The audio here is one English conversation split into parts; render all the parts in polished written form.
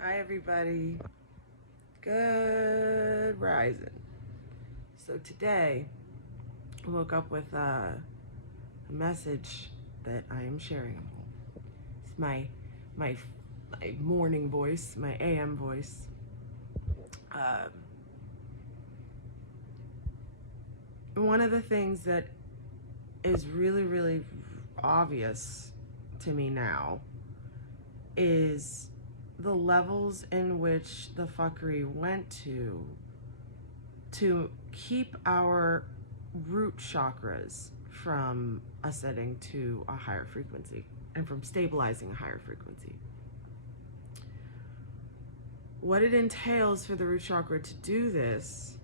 Hi, everybody. Good rising. So today, I woke up with a message that I am sharing. It's my my morning voice, my AM voice. Um, One of the things that is really obvious to me now is the levels in which the fuckery went to keep our root chakras from ascending to a higher frequency and from stabilizing a higher frequency. What it entails for the root chakra to do this,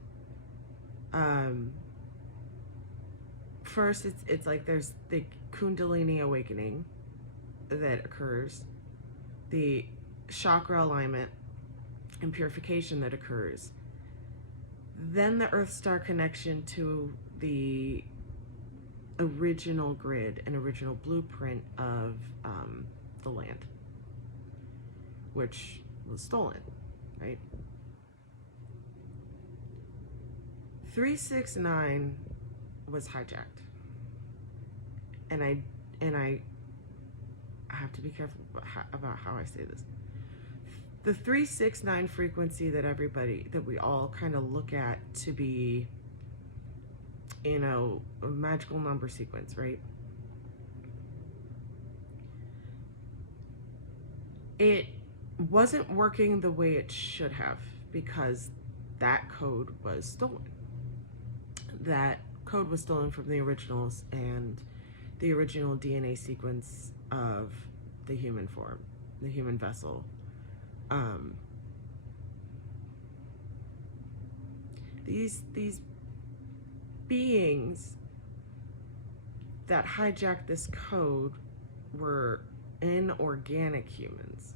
first it's like there's the Kundalini awakening that occurs, the chakra alignment and purification that occurs, then the Earth Star connection to the original grid and original blueprint of the land, which was stolen, right? 369 was hijacked, and I have to be careful about how I say this. The 369 frequency that we all kind of look at to be, a magical number sequence, right? It wasn't working the way it should have because that code was stolen. That code was stolen from the originals and the original DNA sequence of the human form, the human vessel. These beings that hijacked this code were inorganic humans.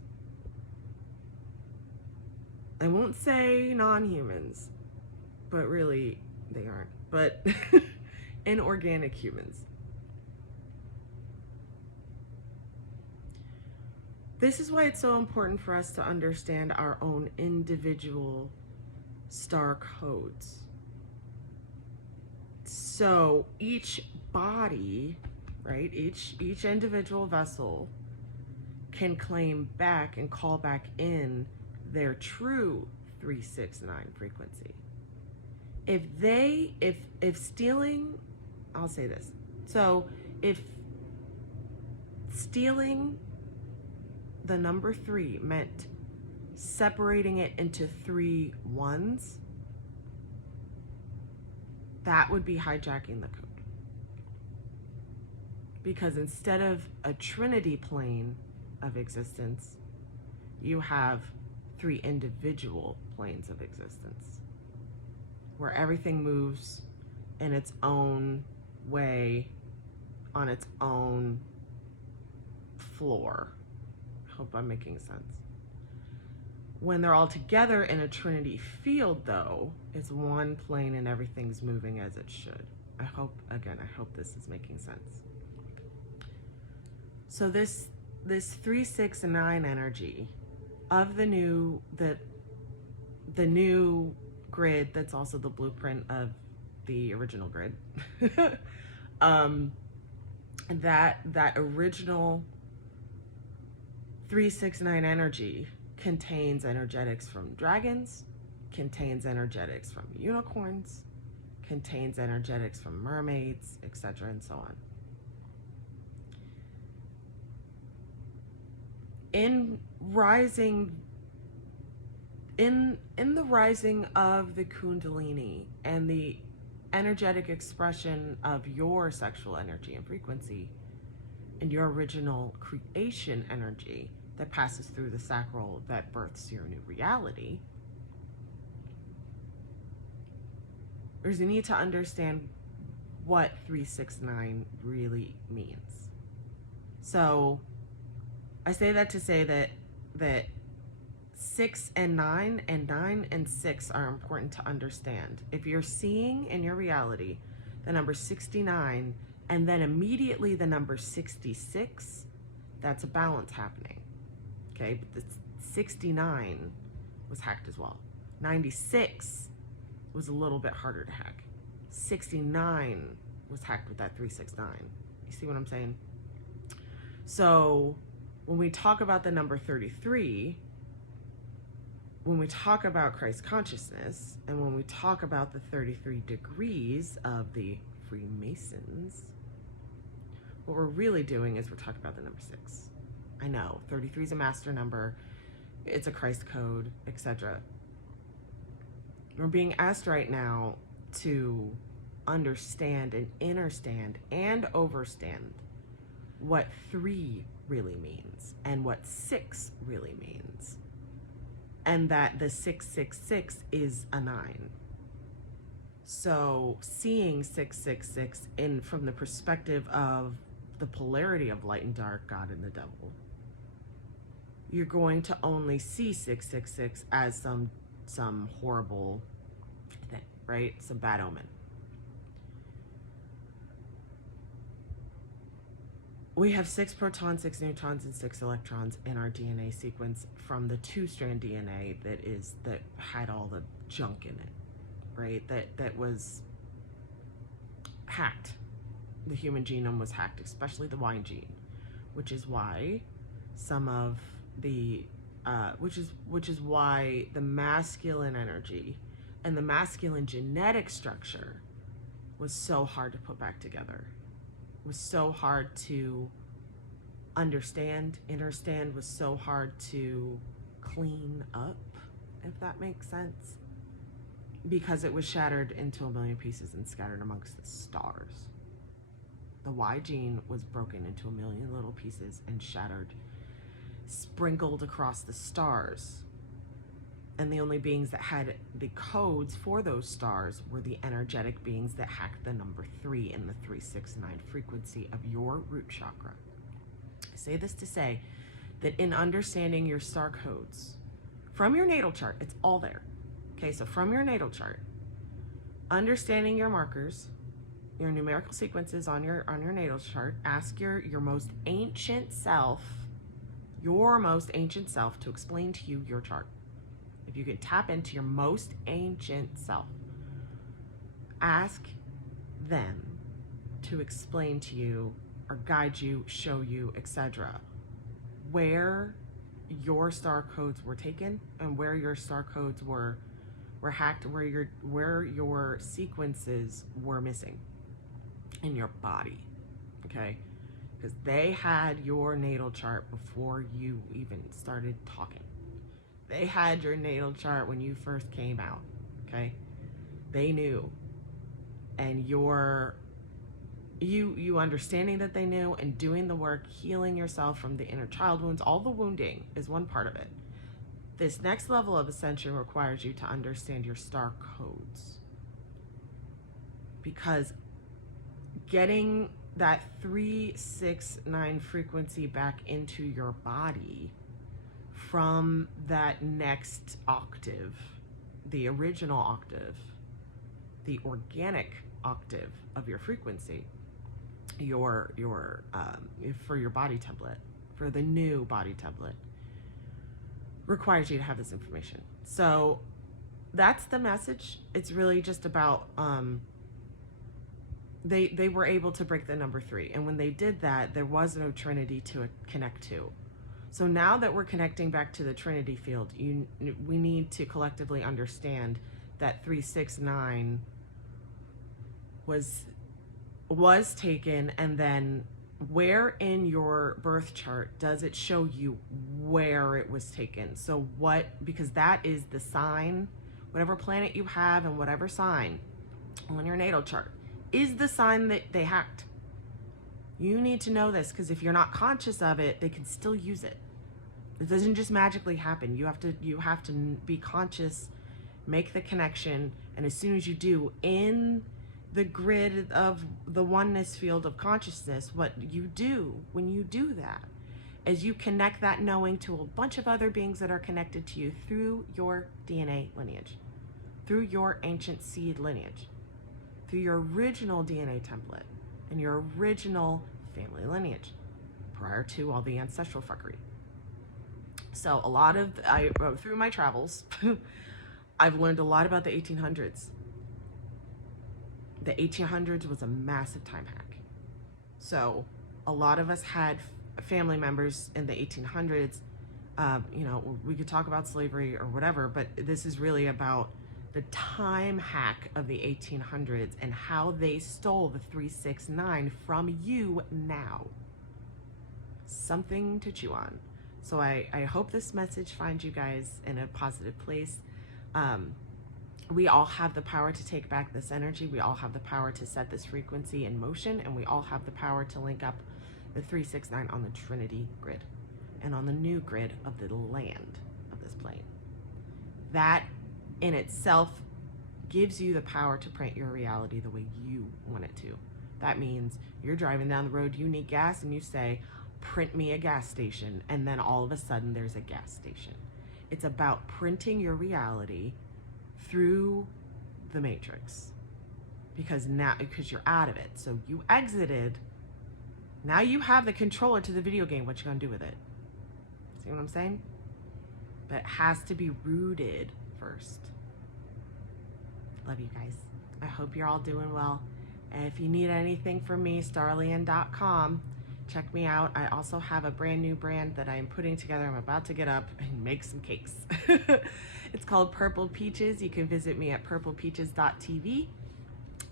I won't say non-humans, but really they aren't. But inorganic humans. This is why it's so important for us to understand our own individual star codes. So each body, right, each individual vessel can claim back and call back in their true 369 frequency. If stealing, I'll say this. So if stealing the number 3 meant separating it into 3 ones, that would be hijacking the code. Because instead of a trinity plane of existence, you have 3 individual planes of existence where everything moves in its own way on its own floor. Hope I'm making sense. When they're all together in a trinity field, though, it's one plane and everything's moving as it should. I hope this is making sense. So this 369 energy of the new grid that's also the blueprint of the original grid. that original 369 energy contains energetics from dragons, contains energetics from unicorns, contains energetics from mermaids, etc., and so on. In the rising of the Kundalini and the energetic expression of your sexual energy and frequency and your original creation energy that passes through the sacral that births your new reality, there's a need to understand what 369 really means. So I say that to say that 6 and 9 and 9 and 6 are important to understand. If you're seeing in your reality the number 69 and then immediately the number 66, that's a balance happening. Okay, but the 69 was hacked as well. 96 was a little bit harder to hack. 69 was hacked with that 369. You see what I'm saying? So when we talk about the number 33, when we talk about Christ consciousness, and when we talk about the 33 degrees of the Freemasons, what we're really doing is we're talking about the number 6. I know 33 is a master number, it's a Christ code, etc. We're being asked right now to understand and understand and overstand what 3 really means and what 6 really means, and that the 666 is a 9. So seeing 666 in from the perspective of the polarity of light and dark, God and the devil, you're going to only see 666 as some horrible thing, right? Some bad omen. We have 6 protons, 6 neutrons, and 6 electrons in our DNA sequence from the 2-strand DNA that had all the junk in it, right? That was hacked. The human genome was hacked, especially the Y gene, which is why some of the which is why the masculine energy and the masculine genetic structure was so hard to put back together. Was so hard to understand, was so hard to clean up, if that makes sense, because it was shattered into a million pieces and scattered amongst the stars. The Y gene was broken into a million little pieces and shattered, sprinkled across the stars. And the only beings that had the codes for those stars were the energetic beings that hacked the number 3 in the 369 frequency of your root chakra. I say this to say that in understanding your star codes from your natal chart, it's all there. Okay, so from your natal chart, understanding your markers, your numerical sequences on your natal chart, ask your most ancient self, to explain to you your chart. If you can tap into your most ancient self, ask them to explain to you or guide you, show you, etc., where your star codes were taken and where your star codes were hacked, where your sequences were missing in your body, okay? Because they had your natal chart before you even started talking. They had your natal chart when you first came out, okay? They knew. And you understanding that they knew and doing the work, healing yourself from the inner child wounds, all the wounding is one part of it. This next level of ascension requires you to understand your star codes. Because getting that 369 frequency back into your body from that next octave, the original octave, the organic octave of your frequency, for your body template, for the new body template, requires you to have this information. So that's the message. It's really just about they were able to break the number 3, and when they did that, there was no Trinity to connect to. So now that we're connecting back to the Trinity field, we need to collectively understand that 369 was taken, and then where in your birth chart does it show you where it was taken? So because that is the sign, whatever planet you have and whatever sign on your natal chart is the sign that they hacked. You need to know this, because if you're not conscious of it, they can still use it. It doesn't just magically happen. You have to be conscious, make the connection, and as soon as you do, in the grid of the oneness field of consciousness, what you do when you do that is you connect that knowing to a bunch of other beings that are connected to you through your DNA lineage, through your ancient seed lineage, through your original DNA template and your original family lineage prior to all the ancestral fuckery. So a lot of, through my travels, I've learned a lot about the 1800s. The 1800s was a massive time hack. So a lot of us had family members in the 1800s. You know, we could talk about slavery or whatever, but this is really about the time hack of the 1800s and how they stole the 369 from you now. Something to chew on. So I hope this message finds you guys in a positive place. We all have the power to take back this energy. We all have the power to set this frequency in motion, and we all have the power to link up the 369 on the Trinity grid and on the new grid of the land of this plane. That in itself gives you the power to print your reality the way you want it to. That means you're driving down the road, you need gas, and you say, print me a gas station, and then all of a sudden there's a gas station. It's about printing your reality through the matrix, because you're out of it. So you exited. Now you have the controller to the video game. What you gonna do with it? See what I'm saying? But it has to be rooted first. Love you guys. I hope you're all doing well. And if you need anything from me, starlian.com. Check me out. I also have a brand new brand that I am putting together. I'm about to get up and make some cakes. It's called Purple Peaches. You can visit me at purplepeaches.tv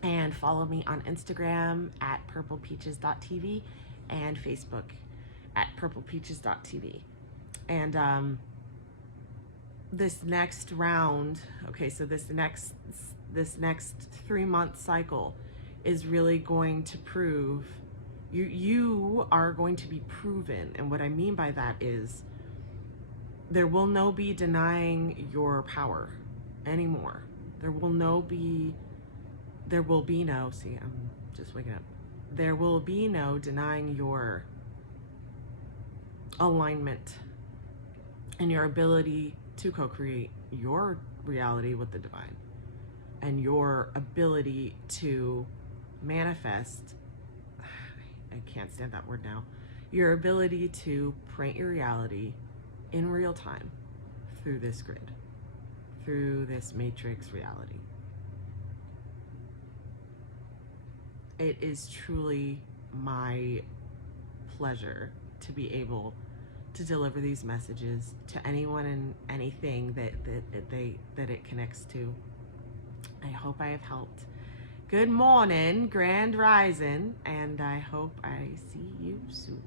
and follow me on Instagram at purplepeaches.tv and Facebook at purplepeaches.tv. And this next round, okay, so this next 3-month cycle is really going to prove you are going to be proven. And what I mean by that is there will no be denying your power anymore. There will be no, see, I'm just waking up. There will be no denying your alignment and your ability to co-create your reality with the divine, and your ability to manifest, I can't stand that word now, your ability to print your reality in real time through this grid, through this matrix reality. It is truly my pleasure to be able to deliver these messages to anyone and anything that it connects to. I hope I have helped. Good morning, Grand Rising, and I hope I see you soon.